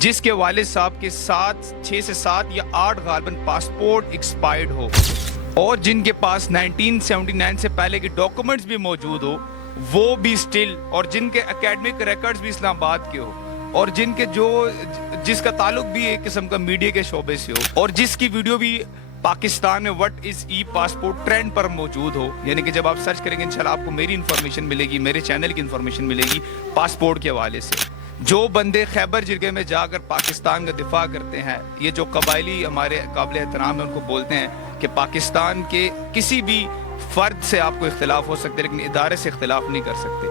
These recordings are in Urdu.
جس کے والد صاحب کے 6 سے 7 یا 8 غالباً پاسپورٹ ایکسپائرڈ ہو اور جن کے پاس 1979 سے پہلے کے ڈاکومنٹس بھی موجود ہو وہ بھی سٹل، اور جن کے اکیڈمک ریکارڈز بھی اسلام آباد کے ہو، اور جس کا تعلق بھی ایک قسم کا میڈیا کے شعبے سے ہو، اور جس کی ویڈیو بھی پاکستان میں what is e passport trend پر موجود ہو، یعنی کہ جب آپ سرچ کریں گے انشاءاللہ آپ کو میری انفارمیشن ملے گی، میرے چینل کی انفارمیشن ملے گی پاسپورٹ کے حوالے سے۔ جو بندے خیبر جرگے میں جا کر پاکستان کا دفاع کرتے ہیں، یہ جو قبائلی ہمارے قابل احترام ہیں ان کو بولتے ہیں کہ پاکستان کے کسی بھی فرد سے آپ کو اختلاف ہو سکتے لیکن ادارے سے اختلاف نہیں کر سکتے،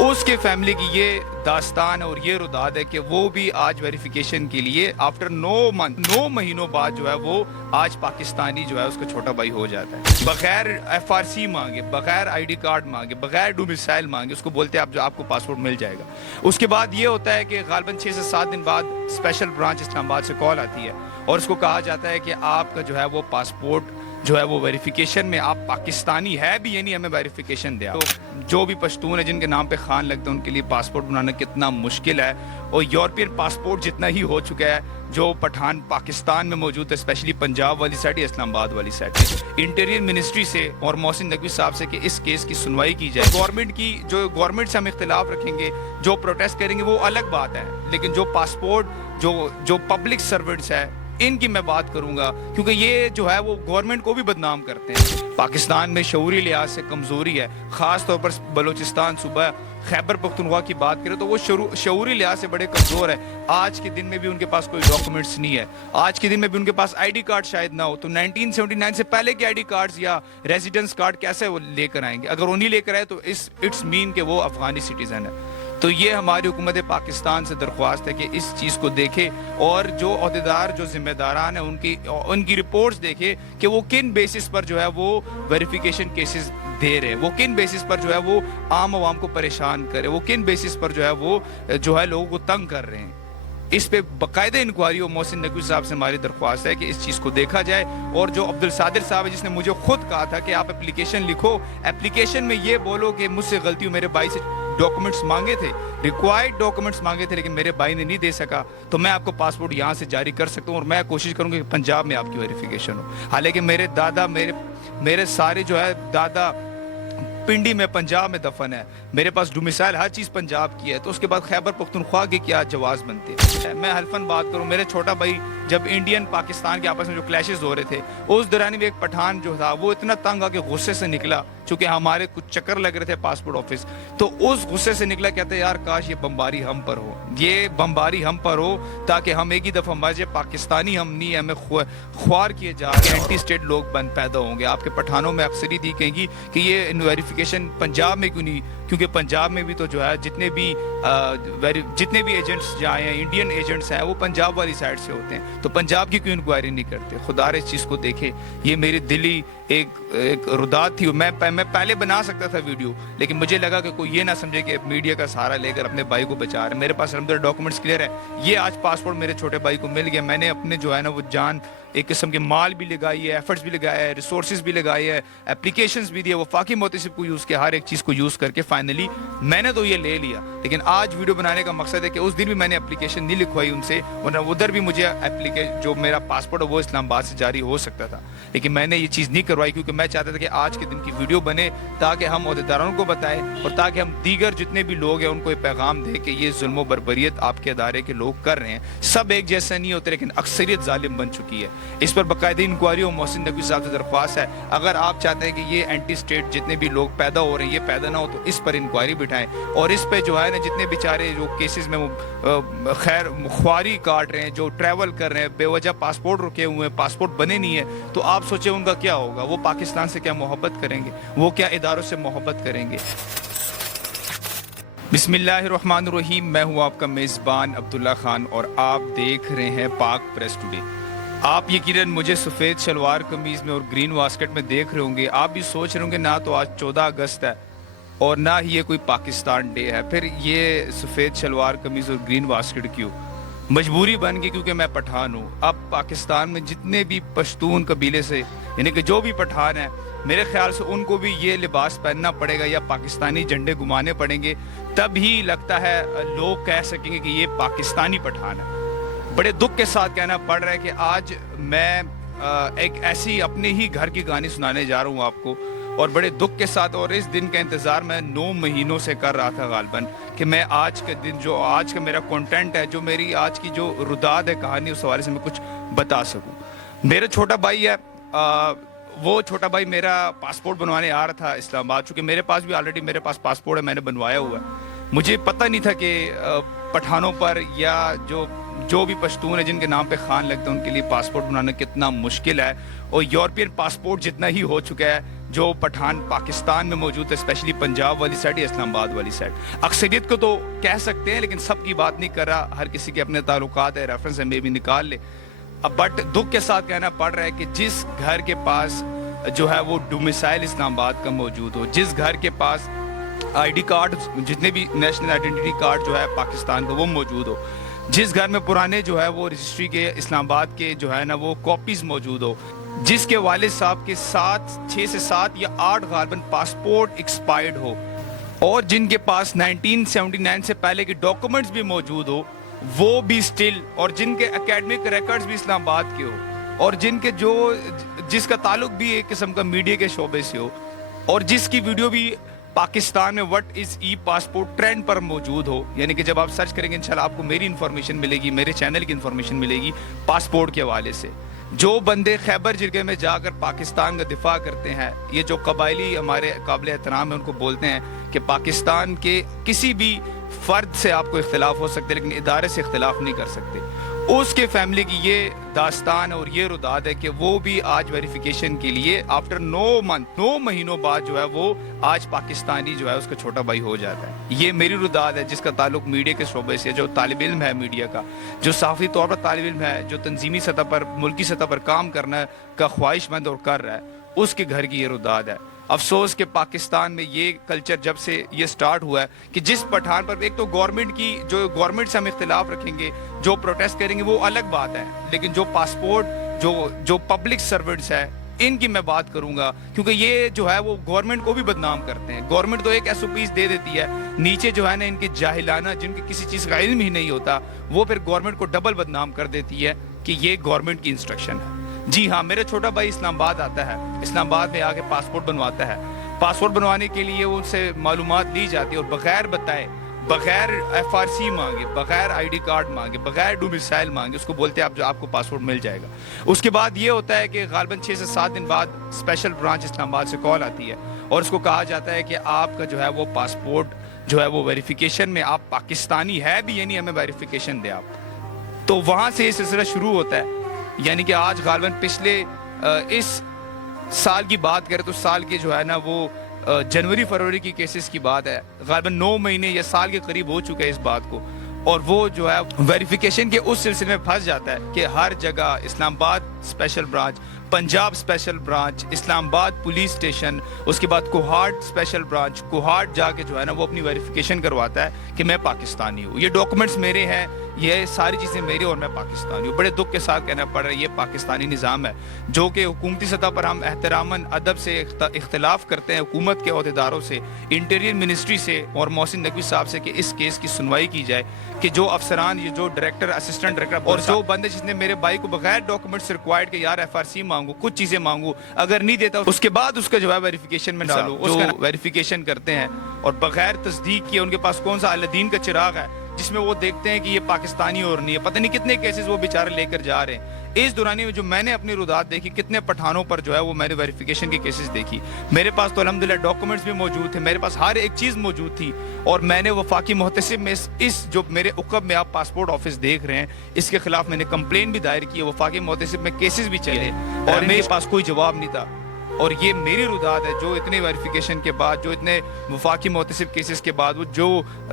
اس کے فیملی کی یہ داستان ہے اور یہ رداد ہے کہ وہ بھی آج ویریفیکیشن کے لیے آفٹر 9 مہینوں بعد جو ہے وہ آج پاکستانی جو ہے اس کا چھوٹا بھائی ہو جاتا ہے، بغیر FRC مانگے، بغیر ID کارڈ مانگے، بغیر ڈومیسائل مانگے، اس کو بولتے ہیں آپ کو پاسپورٹ مل جائے گا۔ اس کے بعد یہ ہوتا ہے کہ غالباً 6 سے 7 دن بعد اسپیشل برانچ اسلام آباد سے کال آتی ہے اور اس کو کہا جاتا ہے کہ آپ کا جو ہے وہ پاسپورٹ جو ہے وہ ویریفیکیشن میں آپ پاکستانی ہے بھی، یعنی ہمیں ویریفیکیشن دیا۔ تو جو بھی پشتون ہے جن کے نام پہ خان لگتا ہے ان کے لیے پاسپورٹ بنانا کتنا مشکل ہے، اور یورپین پاسپورٹ جتنا ہی ہو چکا ہے جو پٹھان پاکستان میں موجود ہے، اسپیشلی پنجاب والی سائڈ یا اسلام آباد والی سائڈ، انٹیریئر منسٹری سے اور محسن نقوی صاحب سے کہ اس کیس کی سنوائی کی جائے۔ گورنمنٹ سے ہم اختلاف رکھیں گے، جو پروٹیسٹ کریں گے وہ الگ بات ہے، لیکن جو پاسپورٹ جو پبلک سرونٹس ہے ان کی میں بات کروں گا، کیونکہ یہ جو ہے وہ گورنمنٹ کو بھی بدنام کرتے ہیں۔ پاکستان میں شعوری لحاظ سے کمزوری ہے، خاص طور پر بلوچستان صوبہ خیبر پختونخوا کی بات کریں تو وہ شعوری لحاظ سے بڑے کمزور ہے۔ آج کے دن میں بھی ان کے پاس کوئی ڈاکومنٹس نہیں ہے، آج کے دن میں بھی ان کے پاس ID کارڈ شاید نہ ہو، تو 1979 سے پہلے کے ID کارڈز یا ریزیڈنس کارڈ کیسے وہ لے کر آئیں گے؟ اگر وہ نہیں لے کر آئے تو اٹس مین کہ وہ افغانی سٹیزن ہے۔ تو یہ ہماری حکومت پاکستان سے درخواست ہے کہ اس چیز کو دیکھے اور جو عہدیدار جو ذمہ داران ہیں ان کی رپورٹس دیکھے کہ وہ کن بیسس پر جو ہے وہ ویریفیکیشن کیسز دے رہے ہیں، وہ کن بیسس پر جو ہے وہ عام عوام کو پریشان کرے، وہ کن بیسس پر جو ہے وہ لوگوں کو تنگ کر رہے ہیں۔ اس پہ باقاعدہ انکوائری ہو۔ محسن نقوی صاحب سے ہماری درخواست ہے کہ اس چیز کو دیکھا جائے، اور جو عبدالصادر صاحب ہے جس نے مجھے خود کہا تھا کہ آپ اپلیکیشن لکھو، اپلیکیشن میں یہ بولو کہ مجھ سے غلطی ہو، میرے بھائی سے ڈاکومنٹس مانگے تھے، ریکوائرڈ ڈاکومنٹس مانگے تھے لیکن میرے بھائی نے نہیں دے سکا، تو میں آپ کو پاسپورٹ یہاں سے جاری کر سکتا ہوں، اور میں کوشش کروں گا کہ پنجاب میں آپ کی ویریفیکیشن ہو۔ حالانکہ میرے دادا میرے سارے جو ہے دادا پنڈی میں پنجاب میں دفن ہے، میرے پاس ڈومیسائل ہر چیز پنجاب کی ہے، تو اس کے بعد خیبر پختونخوا کے کیا جواز بنتے ہیں؟ میں حلفاً بات کروں، میرے چھوٹا بھائی جب انڈین پاکستان کے آپس میں جو کلیشز ہو رہے تھے اس دوران بھی ایک پٹھان جو تھا وہ اتنا تنگ آ کے غصے سے نکلا، چونکہ ہمارے کچھ چکر لگ رہے تھے پاسپورٹ آفس، تو اس غصے سے نکلا، کہتے یار کاش یہ بمباری ہم پر ہو، یہ بمباری ہم پر ہو تاکہ ہم ایک ہی دفعہ مر جائے، پاکستانی ہم نہیں، ہمیں خوار کیے جا رہے ہیں، اینٹی اسٹیٹ لوگ پیدا ہوں گے۔ آپ کے پٹھانوں میں اکثریت یہ کہیں گی کہ یہ ویریفیکیشن پنجاب میں کیوں نہیں، کیونکہ پنجاب میں بھی تو جو ہے جتنے بھی ایجنٹس جائیں ہیں، انڈین ایجنٹس ہیں، وہ پنجاب والی سائڈ سے ہوتے ہیں، تو پنجاب کی کیوں انکوائری نہیں کرتے؟ خدا اس چیز کو دیکھے، یہ میری دلی ایک رداد تھی، میں پہلے بنا سکتا تھا ویڈیو، لیکن مجھے لگا کہ کوئی یہ نہ سمجھے کہ میڈیا کا سہارا لے کر اپنے بھائی کو بچا رہے ہیں۔ میرے پاس الحمدللہ ڈاکومنٹس کلیئر ہے، یہ آج پاسپورٹ میرے چھوٹے بھائی کو مل گیا، میں نے اپنے جو ہے نا وہ جان ایک قسم کے مال بھی لگائی ہے، ایفرٹس بھی لگایا ہے، ریسورسز بھی لگائی ہے، اپلیکیشنز بھی دیے، وفاقی محتسب کو یوز کیا، ہر ایک چیز کو یوز کر کے فائنلی میں نے تو یہ لے لیا۔ لیکن آج ویڈیو بنانے کا مقصد ہے کہ اس دن بھی میں نے اپلیکیشن نہیں لکھوائی ان سے، ورنہ ادھر بھی مجھے جو میرا پاسپورٹ ہے وہ اسلام آباد سے جاری ہو سکتا تھا، لیکن میں نے یہ چیز نہیں کروائی کیونکہ میں چاہتا تھا کہ آج کے دن کی ویڈیو بنے تاکہ ہم عہدیداروں کو بتائیں اور تاکہ ہم دیگر جتنے بھی لوگ ہیں ان کو یہ پیغام دیں کہ یہ ظلم و بربریت آپ کے ادارے کے لوگ کر رہے ہیں، سب ایک جیسے نہیں ہوتے لیکن اکثریت ظالم بن چکی ہے۔ اس پر باقاعدہ انکوائری ہو۔ محسن نقوی صاحب سے درخواست ہے اگر آپ چاہتے ہیں کہ یہ اینٹی اسٹیٹ جتنے بھی لوگ پیدا ہو رہے ہیں یہ پیدا نہ ہو تو اس پر انکوائری بٹھائیں، اور اس پہ جو ہے نا جتنے بیچارے جو کیسز میں خیر خواری کاٹ رہے ہیں، جو ٹریول کر رہے ہیں، بے وجہ پاسپورٹ رکے ہوئے ہیں، پاسپورٹ بنے نہیں ہے، تو آپ سوچیں ان کا کیا ہوگا؟ وہ پاکستان سے کیا محبت کریں گے؟ وہ کیا اداروں سے محبت کریں گے؟ بسم اللہ الرحمن الرحیم، میں ہوں آپ کا میزبان عبداللہ خان اور آپ دیکھ رہے ہیں پاک پریس ٹوڈے۔ آپ یقیناً مجھے سفید شلوار قمیض میں اور گرین واسکٹ میں دیکھ رہے ہوں گے، آپ بھی سوچ رہے ہوں گے نہ تو آج 14 اگست ہے اور نہ ہی یہ کوئی پاکستان ڈے ہے، پھر یہ سفید شلوار قمیض اور گرین واسکٹ کیوں؟ مجبوری بن گئی کیونکہ میں پٹھان ہوں۔ اب پاکستان میں جتنے بھی پشتون قبیلے سے یعنی کہ جو بھی پٹھان ہیں، میرے خیال سے ان کو بھی یہ لباس پہننا پڑے گا یا پاکستانی جھنڈے گھمانے پڑیں گے، تب ہی لگتا ہے لوگ کہہ سکیں گے کہ یہ پاکستانی پٹھان ہے۔ بڑے دکھ کے ساتھ کہنا پڑ رہا ہے کہ آج میں ایک ایسی اپنے ہی گھر کی کہانی سنانے جا رہا ہوں آپ کو، اور بڑے دکھ کے ساتھ، اور اس دن کا انتظار میں 9 مہینوں سے کر رہا تھا غالباً، کہ میں آج کے دن جو آج کا میرا کنٹینٹ ہے، جو میری آج کی جو رداد ہے کہانی، اس حوالے سے میں کچھ بتا سکوں۔ میرا چھوٹا بھائی ہے، وہ چھوٹا بھائی میرا پاسپورٹ بنوانے آ رہا تھا اسلام آباد، چونکہ میرے پاس بھی آلریڈی میرے پاس پاسپورٹ ہے، میں نے بنوایا ہوا ہے۔ مجھے پتہ نہیں تھا کہ پٹھانوں پر یا جو بھی پشتون ہیں جن کے نام پہ خان لگتا ہے ان کے لیے پاسپورٹ بنانا کتنا مشکل ہے، اور یورپین پاسپورٹ جتنا ہی ہو چکا ہے جو پٹھان پاکستان میں موجود ہے، اسپیشلی پنجاب والی سائڈ یا اسلام آباد والی سائڈ۔ اکثریت کو تو کہہ سکتے ہیں لیکن سب کی بات نہیں کر رہا، ہر کسی کے اپنے تعلقات ہے، ریفرنس ہے، میں بھی نکال لے۔ بٹ دکھ کے ساتھ کہنا پڑ رہا ہے کہ جس گھر کے پاس جو ہے وہ ڈومیسائل اسلام آباد کا موجود ہو، جس گھر کے پاس آئی ڈی کارڈ، جتنے بھی نیشنل آئیڈینٹی کارڈ جو ہے پاکستان کا وہ موجود ہو، جس گھر میں پرانے جو ہے وہ رجسٹری کے اسلام آباد کے جو ہے نا وہ کاپیز موجود ہو، جس کے والد صاحب کے 6 سے 7 یا 8 غالباً پاسپورٹ ایکسپائرڈ ہو، اور جن کے پاس 1979 سے پہلے کے ڈاکومنٹس بھی موجود ہو وہ بھی سٹل، اور جن کے اکیڈمک ریکارڈز بھی اسلام آباد کے ہو، اور جس کا تعلق بھی ایک قسم کا میڈیا کے شعبے سے ہو، اور جس کی ویڈیو بھی پاکستان میں what is e passport trend پر موجود ہو، یعنی کہ جب آپ سرچ کریں گے انشاءاللہ آپ کو میری انفارمیشن ملے گی، میرے چینل کی انفارمیشن ملے گی پاسپورٹ کے حوالے سے۔ جو بندے خیبر جرگے میں جا کر پاکستان کا دفاع کرتے ہیں، یہ جو قبائلی ہمارے قابل احترام ہیں ان کو بولتے ہیں کہ پاکستان کے کسی بھی فرد سے آپ کو اختلاف ہو سکتے لیکن ادارے سے اختلاف نہیں کر سکتے، اس کے فیملی کی یہ داستان اور یہ رداد ہے کہ وہ بھی آج ویریفیکیشن کے لیے آفٹر 9 مہینوں بعد جو ہے وہ آج پاکستانی جو ہے اس کا چھوٹا بھائی ہو جاتا ہے۔ یہ میری رداد ہے جس کا تعلق میڈیا کے شعبے سے، جو طالب علم ہے میڈیا کا، جو صحافی طور پر طالب علم ہے، جو تنظیمی سطح پر، ملکی سطح پر کام کرنا کا خواہش مند اور کر رہا ہے، اس کے گھر کی یہ رداد ہے۔ افسوس کہ پاکستان میں یہ کلچر جب سے یہ سٹارٹ ہوا ہے کہ جس پٹھان پر ایک تو گورنمنٹ سے ہم اختلاف رکھیں گے، جو پروٹیسٹ کریں گے وہ الگ بات ہے، لیکن جو پاسپورٹ جو پبلک سرونٹس ہے ان کی میں بات کروں گا، کیونکہ یہ جو ہے وہ گورنمنٹ کو بھی بدنام کرتے ہیں۔ گورنمنٹ تو ایک SOPs دے دیتی ہے، نیچے جو ہے نا ان کے جاہلانہ جن کے کسی چیز کا علم ہی نہیں ہوتا وہ پھر گورنمنٹ کو ڈبل بدنام کر دیتی ہے کہ یہ گورنمنٹ کی انسٹرکشن ہے۔ جی ہاں، میرا چھوٹا بھائی اسلام آباد آتا ہے، اسلام آباد میں آ کے پاسپورٹ بنواتا ہے۔ پاسپورٹ بنوانے کے لیے ان سے معلومات لی جاتی ہے اور بغیر بتائے، بغیر FRC مانگے، بغیر ID کارڈ مانگے، بغیر ڈومیسائل مانگے اس کو بولتے ہیں آپ کو پاسپورٹ مل جائے گا۔ اس کے بعد یہ ہوتا ہے کہ غالباً 6 سے 7 دن بعد اسپیشل برانچ اسلام آباد سے کال آتی ہے اور اس کو کہا جاتا ہے کہ آپ کا جو ہے وہ پاسپورٹ جو ہے وہ ویریفیکیشن میں، آپ پاکستانی ہے بھی یعنی ہمیں ویریفیکیشن دے آپ۔ تو وہاں سے یہ سلسلہ شروع ہوتا ہے، یعنی کہ آج غالباً پچھلے اس سال کی بات کریں تو سال کے جو ہے نا وہ جنوری فروری کی کیسز کی بات ہے، غالباً 9 مہینے یا سال کے قریب ہو چکے اس بات کو، اور وہ جو ہے ویریفیکیشن کے اس سلسلے میں پھنس جاتا ہے کہ ہر جگہ Islamabad special branch, Punjab special branch, Islamabad police station, اس کے بعد کوہاٹ اسپیشل برانچ، کوہاٹ جا کے جو ہے نا وہ اپنی ویریفیکیشن کرواتا ہے کہ میں پاکستانی ہوں، یہ ڈاکومنٹس میرے ہیں، یہ ساری چیزیں میری اور میں پاکستانی ہوں۔ بڑے دکھ کے ساتھ کہنا پڑ رہا ہے یہ پاکستانی نظام ہے جو کہ حکومتی سطح پر ہم احتراماً ادب سے اختلاف کرتے ہیں حکومت کے عہدیداروں سے، انٹیریئر منسٹری سے اور محسن نقوی صاحب سے کہ اس کیس کی سنوائی کی جائے، کہ جو افسران، یہ جو ڈائریکٹر، اسسٹنٹ ڈائریکٹر اور جو بندے جس نے میرے بھائی کو بغیر ڈاکومنٹس ریکوائرڈ کہ یار FRC مانگو، کچھ چیزیں مانگو، اگر نہیں دیتا اس کے بعد اس کا جو ہے ویریفیکیشن میں ڈالو، اس کا ویریفیکیشن کرتے ہیں اور بغیر تصدیق کیے ان کے پاس کون سا الدین کا چراغ ہے جس میں وہ دیکھتے ہیں کہ یہ پاکستانی اور نہیں ہے، پتہ نہیں کتنے کیسز وہ بیچارے لے کر جا رہے ہیں۔ اس دورانی میں جو میں نے اپنی رداد دیکھی، کتنے پٹھانوں پر جو ہے وہ میں نے ویریفیکیشن کی کیسز دیکھی، میرے پاس تو الحمدللہ ڈاکومنٹس بھی موجود تھے، میرے پاس ہر ایک چیز موجود تھی، اور میں نے وفاقی محتسب میں اس جو میرے عقب میں آپ پاسپورٹ آفس دیکھ رہے ہیں اس کے خلاف میں نے کمپلین بھی دائر کی ہے، وفاقی محتسب میں کیسز بھی چلے اور میرے پاس کوئی جواب نہیں تھا، اور یہ میری رداد ہے جو اتنے ویریفیکیشن کے بعد، جو اتنے وفاقی محتسب کیسز کے بعد، وہ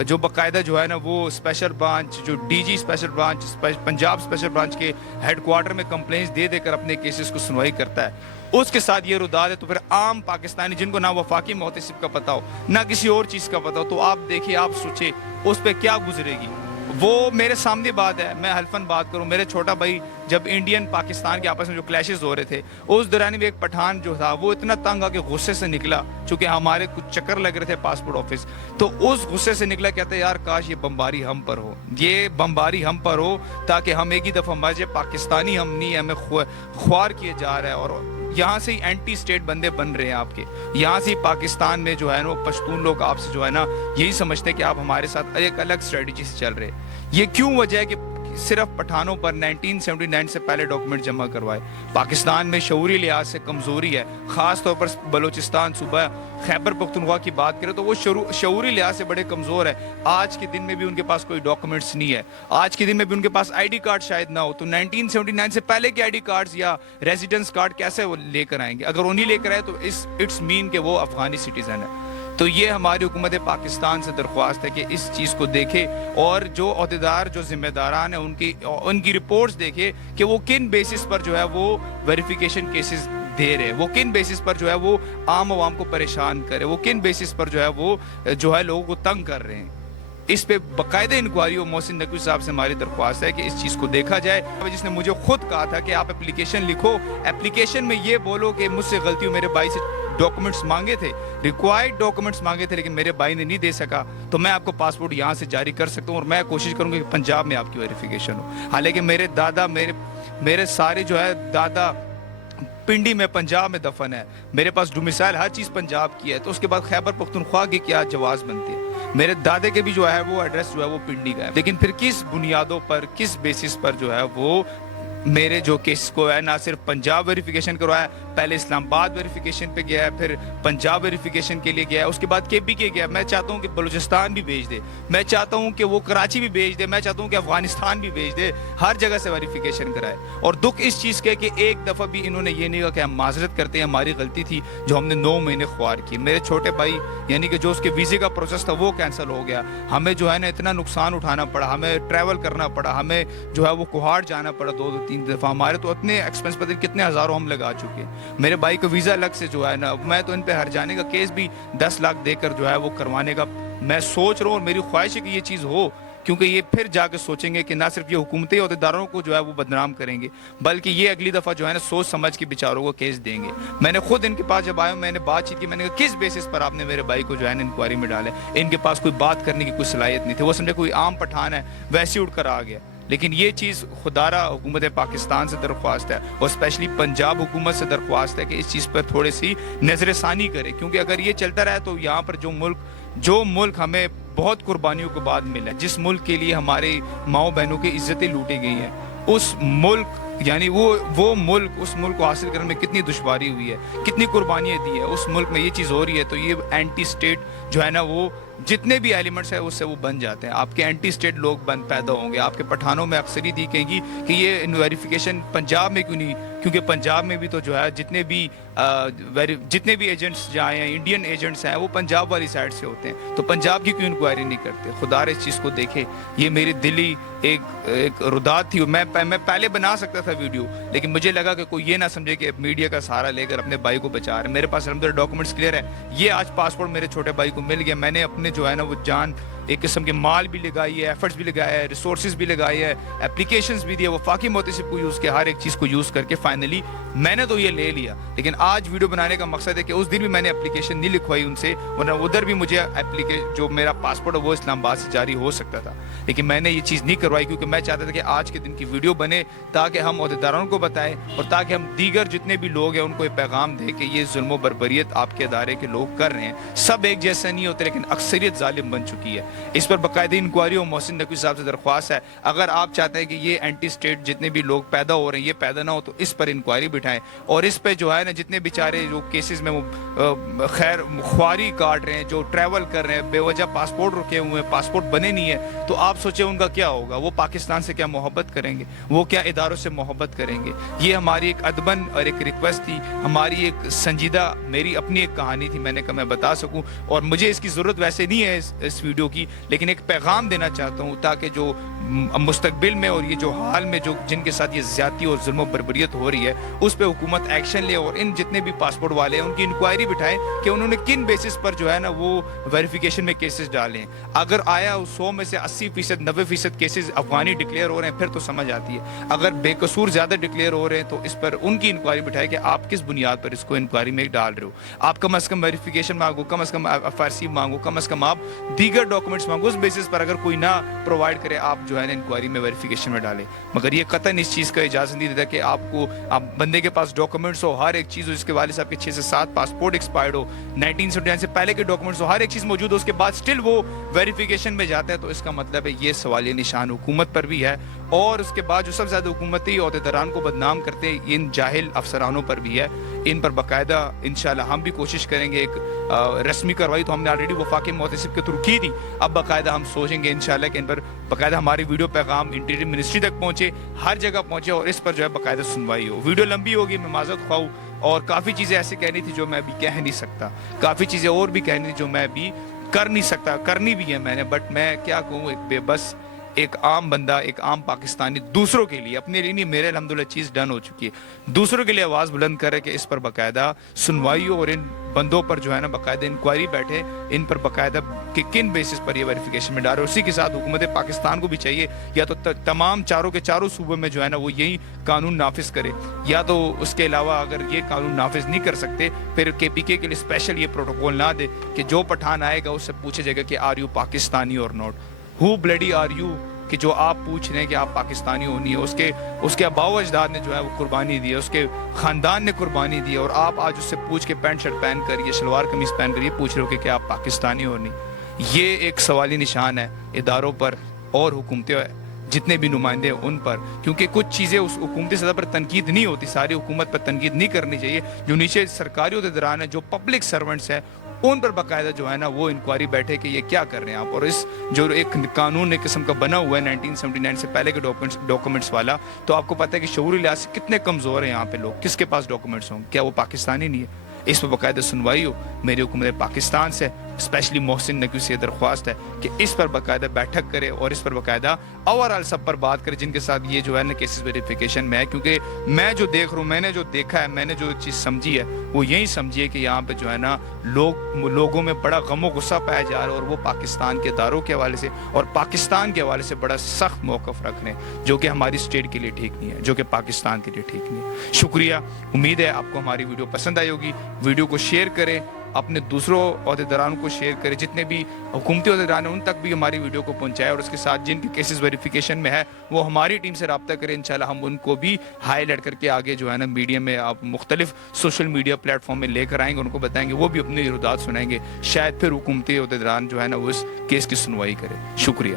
جو باقاعدہ جو ہے نا وہ اسپیشل برانچ، جو DG special branch, Punjab special branch کے ہیڈ کوارٹر میں کمپلینس دے کر اپنے کیسز کو سنوائی کرتا ہے، اس کے ساتھ یہ رداد ہے، تو پھر عام پاکستانی جن کو نہ وفاقی محتسب کا پتہ ہو نہ کسی اور چیز کا پتہ ہو، تو آپ دیکھیں، آپ سوچیں اس پہ کیا گزرے گی۔ وہ میرے سامنے بات ہے, میں حلفاً بات کروں, میرے چھوٹا بھائی جب انڈین پاکستان کے آپس میں جو کلیشز ہو رہے تھے, اس دوران بھی ایک پٹھان جو تھا وہ اتنا تنگ آ کے غصے سے نکلا, چونکہ ہمارے کچھ چکر لگ رہے تھے پاسپورٹ آفس, تو اس غصے سے نکلا, کہتے ہیں یار کاش یہ بمباری ہم پر ہو, یہ بمباری ہم پر ہو تاکہ ہم ایک ہی دفعہ مر جائے. پاکستانی ہم نہیں, ہمیں خوار کیے جا رہا ہے, اور یہاں سے ہی اینٹی اسٹیٹ بندے بن رہے ہیں آپ کے. یہاں سے ہی پاکستان میں جو ہے نا پشتون لوگ آپ سے جو ہے نا یہی سمجھتے ہیں کہ آپ ہمارے ساتھ ایک الگ اسٹریٹجی سے چل رہے. یہ کیوں وجہ ہے کہ صرف پٹھانوں پر 1979 سے پہلے ڈاکومنٹ جمع کروائے. پاکستان میں شعوری لحاظ سے کمزوری ہے, خاص طور پر بلوچستان صوبہ خیبر پختونخوا کی بات کریں تو وہ شعوری لحاظ سے بڑے کمزور ہے. آج کے دن میں بھی ان کے پاس کوئی ڈاکومنٹس نہیں ہے, آج کے دن میں بھی ان کے پاس آئی ڈی کارڈ شاید نہ ہو, تو 1979 سے پہلے کے آئی ڈی کارڈز یا ریزیڈنس کارڈ کیسے وہ لے کر آئیں گے؟ اگر انہیں لے کر آئے تو اٹس مین کہ وہ افغانی سٹیزن ہے. تو یہ ہماری حکومت پاکستان سے درخواست ہے کہ اس چیز کو دیکھے, اور جو عہدیدار جو ذمہ داران ہیں ان کی رپورٹس دیکھے کہ وہ کن بیسس پر جو ہے وہ ویریفیکیشن کیسز دے رہے, وہ کن بیسس پر جو ہے وہ عام عوام کو پریشان کرے, وہ کن بیسس پر جو ہے وہ جو ہے لوگوں کو تنگ کر رہے ہیں. اس پہ باقاعدہ انکوائری ہو. محسن نقوی صاحب سے ہماری درخواست ہے کہ اس چیز کو دیکھا جائے. جس نے مجھے خود کہا تھا کہ آپ اپلیکیشن لکھو, اپلیکیشن میں یہ بولو کہ مجھ سے غلطی ہو, میرے بھائی سے ڈاکومنٹس مانگے تھے, ریکوائرڈ ڈاکومنٹس مانگے تھے, لیکن میرے بھائی نے نہیں دے سکا, تو میں آپ کو پاسپورٹ یہاں سے جاری کر سکتا ہوں, اور میں کوشش کروں گا کہ پنجاب میں آپ کی ویریفیکیشن ہو. حالانکہ میرے دادا میرے سارے جو ہے دادا پنڈی میں پنجاب میں دفن ہے, میرے پاس ڈومیسائل ہر چیز پنجاب کی ہے, تو اس کے بعد خیبر پختونخوا کی کیا جواز بنتے ہیں؟ میرے دادے کے بھی جو ہے وہ ایڈریس جو ہے وہ پنڈی کا ہے. لیکن پھر کس بنیادوں پر, کس بیسس پر جو ہے وہ میرے جو کیس کو ہے نہ صرف پنجاب ویریفیکیشن کروایا, پہلے اسلام آباد ویریفیکیشن پہ گیا ہے, پھر پنجاب ویریفیکیشن کے لیے گیا ہے, اس کے بعد کے پی کے گیا. میں چاہتا ہوں کہ بلوچستان بھی بھیج دے, میں چاہتا ہوں کہ وہ کراچی بھی بھیج دے, میں چاہتا ہوں کہ افغانستان بھی بھیج دے, ہر جگہ سے ویریفیکیشن کرائے. اور دکھ اس چیز کے کہ ایک دفعہ بھی انہوں نے یہ نہیں کہا کہ ہم معذرت کرتے ہیں, ہماری غلطی تھی جو ہم نے 9 مہینے خوار کی. میرے چھوٹے بھائی یعنی کہ جو اس کے ویزے کا پروسیس تھا وہ کینسل ہو گیا, ہمیں جو ہے نا اتنا نقصان اٹھانا پڑا, ہمیں ٹریول کرنا پڑا, ہمیں جو ہے وہ کوہاٹ جانا پڑا 2-3 دفعہ. ہمارے تو اتنے ایکسپینس پتہ کتنے ہزاروں ہم لگا چکے. میرے بھائی کو ویزا الگ سے جو ہے نا, میں تو ان پہ ہر جانے کا کیس بھی 10 لاکھ دے کر جو ہے وہ کروانے کا میں سوچ رہا ہوں, اور میری خواہش ہے کہ یہ چیز ہو, کیونکہ یہ پھر جا کے سوچیں گے کہ نہ صرف یہ حکومتی عہدیداروں کو جو ہے وہ بدنام کریں گے, بلکہ یہ اگلی دفعہ جو ہے نا سوچ سمجھ کے بیچاروں کو کیس دیں گے. میں نے خود ان کے پاس جب آیا میں نے بات چیت کی, میں نے کہا کس بیسس پر آپ نے میرے بھائی کو جو ہے نا انکوائری میں ڈالے؟ ان کے پاس کوئی بات کرنے کی کوئی صلاحیت نہیں تھی, وہ سمجھے کوئی عام پٹھان ہے ویسے اٹھ کر آ گیا. لیکن یہ چیز خدارہ حکومت پاکستان سے درخواست ہے, اور اسپیشلی پنجاب حکومت سے درخواست ہے کہ اس چیز پر تھوڑی سی نظر ثانی کرے, کیونکہ اگر یہ چلتا رہے تو یہاں پر جو ملک ہمیں بہت قربانیوں کے بعد ملا, جس ملک کے لیے ہمارے ماؤں بہنوں کی عزتیں لوٹی گئی ہیں, اس ملک یعنی وہ ملک, اس ملک کو حاصل کرنے میں کتنی دشواری ہوئی ہے, کتنی قربانیاں دی ہے, اس ملک میں یہ چیز ہو رہی ہے, تو یہ اینٹی اسٹیٹ جو ہے نا وہ جتنے بھی ایلیمنٹس ہیں اس سے وہ بن جاتے ہیں. آپ کے اینٹی اسٹیٹ لوگ پیدا ہوں گے. آپ کے پٹھانوں میں اکثریت یہ کہیں گی کہ یہ ویریفیکیشن پنجاب میں کیوں نہیں, کیونکہ پنجاب میں بھی تو جو ہے جتنے بھی ایجنٹس جہاں ہیں, انڈین ایجنٹس ہیں, وہ پنجاب والی سائڈ سے ہوتے ہیں, تو پنجاب کی کیوں انکوائری نہیں کرتے؟ خدا اس چیز کو دیکھے. یہ میری دلی ایک رداد تھی. میں پہلے بنا سکتا تھا ویڈیو, لیکن مجھے لگا کہ کوئی یہ نہ سمجھے کہ میڈیا کا سہارا لے کر اپنے بھائی کو بچا رہے ہیں. میرے پاس الحمدللہ ڈاکومنٹس کلیئر ہے. یہ آج پاسپورٹ میرے چھوٹے بھائی کو مل گیا. میں نے اپنے جو ہے نا وہ جان ایک قسم کے مال بھی لگائی ہے, ایفرٹس بھی لگایا ہے, ریسورسز بھی لگائی ہے, اپلیکیشنز بھی دیا, وفاقی محتسب کو یوز کیا, ہر ایک چیز کو یوز کر کے فائنلی میں نے تو یہ لے لیا. لیکن آج ویڈیو بنانے کا مقصد ہے کہ اس دن بھی میں نے اپلیکیشن نہیں لکھوائی ان سے, ورنہ ادھر بھی مجھے جو میرا پاسپورٹ ہے وہ اسلام آباد سے جاری ہو سکتا تھا, لیکن میں نے یہ چیز نہیں کروائی, کیونکہ میں چاہتا تھا کہ آج کے دن کی ویڈیو بنے تاکہ ہم عہدیداروں کو بتائیں, اور تاکہ ہم دیگر جتنے بھی لوگ ہیں ان کو یہ پیغام دیں کہ یہ ظلم و بربریت آپ کے ادارے کے لوگ کر رہے ہیں. سب ایک جیسے نہیں ہوتے, لیکن اکثریت ظالم بن چکی ہے. اس پر باقاعدہ انکوائری ہو. محسن نقوی صاحب سے درخواست ہے, اگر آپ چاہتے ہیں کہ یہ اینٹی اسٹیٹ جتنے بھی لوگ پیدا ہو رہے ہیں یہ پیدا نہ ہو, تو اس پر انکوائری بٹھائیں, اور اس پہ جو ہے نا جتنے بیچارے جو کیسز میں وہ خیر خواری کاٹ رہے ہیں, جو ٹریول کر رہے ہیں, بے وجہ پاسپورٹ رکے ہوئے ہیں, پاسپورٹ بنے نہیں ہے, تو آپ سوچیں ان کا کیا ہوگا؟ وہ پاکستان سے کیا محبت کریں گے؟ وہ کیا اداروں سے محبت کریں گے؟ یہ ہماری ایک ادبن اور ایک ریکویسٹ تھی, ہماری ایک سنجیدہ, میری اپنی ایک کہانی تھی, میں نے کہا میں بتا سکوں, اور مجھے اس کی ضرورت ویسے نہیں ہے اس ویڈیو کی, لیکن ایک پیغام دینا چاہتا ہوں تاکہ جو مستقبل میں اور یہ جو حال میں جن کے ساتھ یہ زیادتی اور ظلم و بربریت ہو رہی ہے اس پہ حکومت ایکشن لے اور ان جتنے بھی پاسپورٹ والے ہیں ان کی انکوائری بٹھائیں کہ انہوں نے کن بیسس پر جو ہے نا وہ ویریفیکیشن میں کیسز ڈالے ہیں. اگر آیا 100 میں سے 80% 90% کیسز افغانی ڈکلیئر ہو رہے ہیں پھر تو سمجھ آتی ہے. اگر بے قصور زیادہ ڈکلیئر ہو رہے ہیں تو اس پر ان کی انکوائری بٹھائے کہ آپ کس بنیاد پر اس کو انکوائری میں ڈال رہے ہو. آپ کم از کم ویریفیکیشن مانگو, کم از کم FRC مانگو, کم از کم آپ دیگر ڈاکومنٹس مانگو. اس بیسس پر اگر کوئی نہ پرووائڈ کرے آپ جو ہے نا انکوائری میں ویریفیکیشن میں ڈالیں. مگر یہ قطعاً اس چیز کا اجازت نہیں دیتا کہ آپ کو بندے کے پاس ڈاکومنٹس ہو, ہر ایک چیز ہو, جس کے والد صاحب کے 6 سے 7 پاسپورٹ ایکسپائرڈ ہو, 1979 سے پہلے کے ڈاکومنٹس ہو, ہر ایک چیز موجود ہو, اس کے بعد اسٹل وہ ویریفیکیشن میں جاتا ہے. تو اس کا مطلب ہے یہ سوالیہ نشان حکومت پر بھی ہے, اور اس کے بعد جو سب سے زیادہ حکومتی عہدیداران کو بدنام کرتے ہیں ان جاہل افسرانوں پر بھی ہے. ان پر باقاعدہ انشاءاللہ ہم بھی کوشش کریں گے. ایک رسمی کارروائی تو ہم نے آلریڈی وفاقی محتسب کے تھرو کی تھی, اب باقاعدہ ہم سوچیں گے انشاءاللہ کہ ان پر باقاعدہ ہماری ویڈیو پیغام انٹیریئر منسٹری تک پہنچے, ہر جگہ پہنچے, اور اس پر جو ہے باقاعدہ سنوائی ہو. ویڈیو لمبی ہوگی, میں معذرت خواہ ہوں, اور کافی چیزیں ایسے کہنی تھی جو میں ابھی کہہ نہیں سکتا, کافی چیزیں اور بھی کہنی تھی جو میں ابھی کر نہیں سکتا, کرنی بھی ہے میں نے, بٹ میں کیا کہوں, ایک بے بس ایک عام بندہ, ایک عام پاکستانی دوسروں کے لیے, اپنے لیے نہیں, میرے الحمدللہ چیز ڈن ہو چکی ہے, دوسروں کے لیے آواز بلند کرے کہ اس پر باقاعدہ سنوائی ہو, اور ان بندوں پر جو ہے نا باقاعدہ انکوائری بیٹھے, ان پر باقاعدہ کہ کن بیسس پر یہ ویریفیکیشن میں ڈالے. اسی کے ساتھ حکومت پاکستان کو بھی چاہیے یا تو تمام چاروں کے چاروں صوبوں میں جو ہے نا وہ یہی قانون نافذ کرے, یا تو اس کے علاوہ اگر یہ قانون نافذ نہیں کر سکتے پھر KPK کے لیے اسپیشل یہ پروٹوکول نہ دے کہ جو پٹھان آئے گا اس سے پوچھا جائے گا کہ are you Pakistani or not, who bloody are you, کہ جو آپ پوچھ رہے ہیں کہ آپ پاکستانی ہونی ہے, اس کے آباء و اجداد نے جو ہے وہ قربانی دی ہے, اس کے خاندان نے قربانی دی ہے, اور آپ آج اس سے پوچھ کے پینٹ شرٹ پہن کر یہ شلوار قمیض پہن کر یہ پوچھ رہے ہو کہ کیا آپ پاکستانی ہونی. یہ ایک سوالی نشان ہے اداروں پر اور حکومتیں جتنے بھی نمائندے ہیں ان پر, کیونکہ کچھ چیزیں اس حکومتی سطح پر تنقید نہیں ہوتی, ساری حکومت پر تنقید نہیں کرنی چاہیے. جو نیچے سرکاری عہدیداران ہیں, جو پبلک سرونٹس ہیں, ان پر باقاعدہ جو ہے نا وہ انکوائری بیٹھے کہ یہ کیا کر رہے ہیں آپ. اور اس جو ایک قانون ایک قسم کا بنا ہوا ہے 1979 سے پہلے کے ڈاکومنٹس والا, تو آپ کو پتہ ہے کہ شعوری لحاظ سے کتنے کمزور ہیں یہاں پہ لوگ, کس کے پاس ڈاکومنٹس ہوں, کیا وہ پاکستانی نہیں ہے. اس پر باقاعدہ سنوائی ہو. میری حکومت پاکستان سے اسپیشلی محسن نقوی سے درخواست ہے کہ اس پر باقاعدہ بیٹھک کرے, اور اس پر باقاعدہ اوورآل سب پر بات کرے جن کے ساتھ یہ جو ہے نا کیسز ویریفیکیشن میں ہے. کیونکہ میں جو دیکھ رہا ہوں, میں نے جو دیکھا ہے, میں نے جو چیز سمجھی ہے وہ یہی سمجھی ہے کہ یہاں پہ جو ہے نا لوگوں میں بڑا غم و غصہ پایا جا رہا ہے, اور وہ پاکستان کے اداروں کے حوالے سے اور پاکستان کے حوالے سے بڑا سخت موقف رکھ رہے ہیں, جو کہ ہماری اسٹیٹ کے لیے ٹھیک نہیں ہے, جو کہ پاکستان کے لیے ٹھیک نہیں ہے. شکریہ, امید ہے آپ کو ہماری ویڈیو پسند آئی ہوگی. ویڈیو کو شیئر کریں, اپنے دوسروں عہدیداروں کو شیئر کریں, جتنے بھی حکومتی عہدیدار ہیں ان تک بھی ہماری ویڈیو کو پہنچائے, اور اس کے ساتھ جن کے کیسز ویریفیکیشن میں ہے وہ ہماری ٹیم سے رابطہ کریں. انشاءاللہ ہم ان کو بھی ہائی لائٹ کر کے آگے جو ہے نا میڈیا میں, آپ مختلف سوشل میڈیا پلیٹ فارم میں لے کر آئیں گے, ان کو بتائیں گے, وہ بھی اپنے ارادات سنائیں گے, شاید پھر حکومتی عہدیداران جو ہے نا وہ اس کیس کی سنوائی کرے. شکریہ.